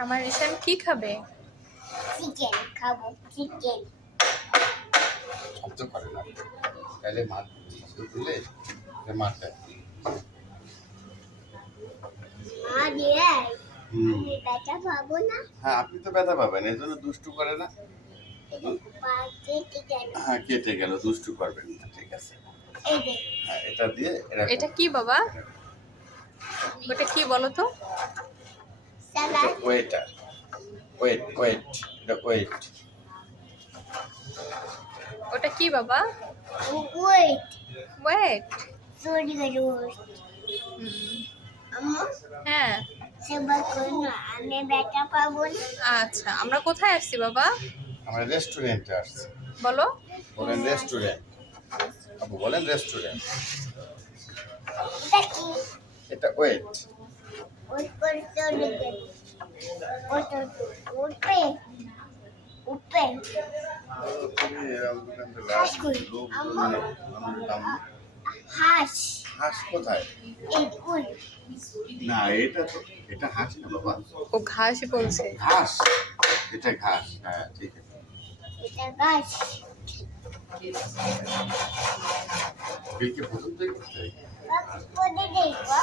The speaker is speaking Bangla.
আমার রিসান কি খাবে? চিকেন খাবো, চিকেন। শব্দ করে না, তাহলে মার তুলে মারটা। আমি ব্যথা পাবো না। হ্যাঁ, আপনি তো ব্যথা পাবেন, এই জন্য দুষ্টু করে না। হ্যাঁ, কেটে গেল, দুষ্টু করবেন না, ঠিক আছে। হ্যাঁ, এটা দিয়ে এটা কি বাবা? ওটা কি বলো তো? ওয়েটার, ওয়েট ওয়েট, এটা ওয়েট। ওটা কি বাবা? Wait wait. সরি রোজ আম্মু হ্যাঁ। সেবা করো না, আমি ব্যথা পাবো না। আচ্ছা, আমরা কোথায় আসছি বাবা? আমরা রেস্টুরেন্টে আসছি। বলো। বলেন রেস্টুরেন্ট। আপু বলেন রেস্টুরেন্ট। এটা কি? এটা ওয়েট। ওয়েট করে চলে গেল। ওটা উঠবে উঠবে। হাঁস কই? হাঁস। হাঁস কোথায়? এই উল। না, এটা তো, এটা হাঁস না বাবা। ও ঘাসই বলছে। ঘাস, এটা ঘাস। হ্যাঁ, ঠিক আছে। এটা গাছ। বিলকে প্রথম থেকে করতে করে দেখো।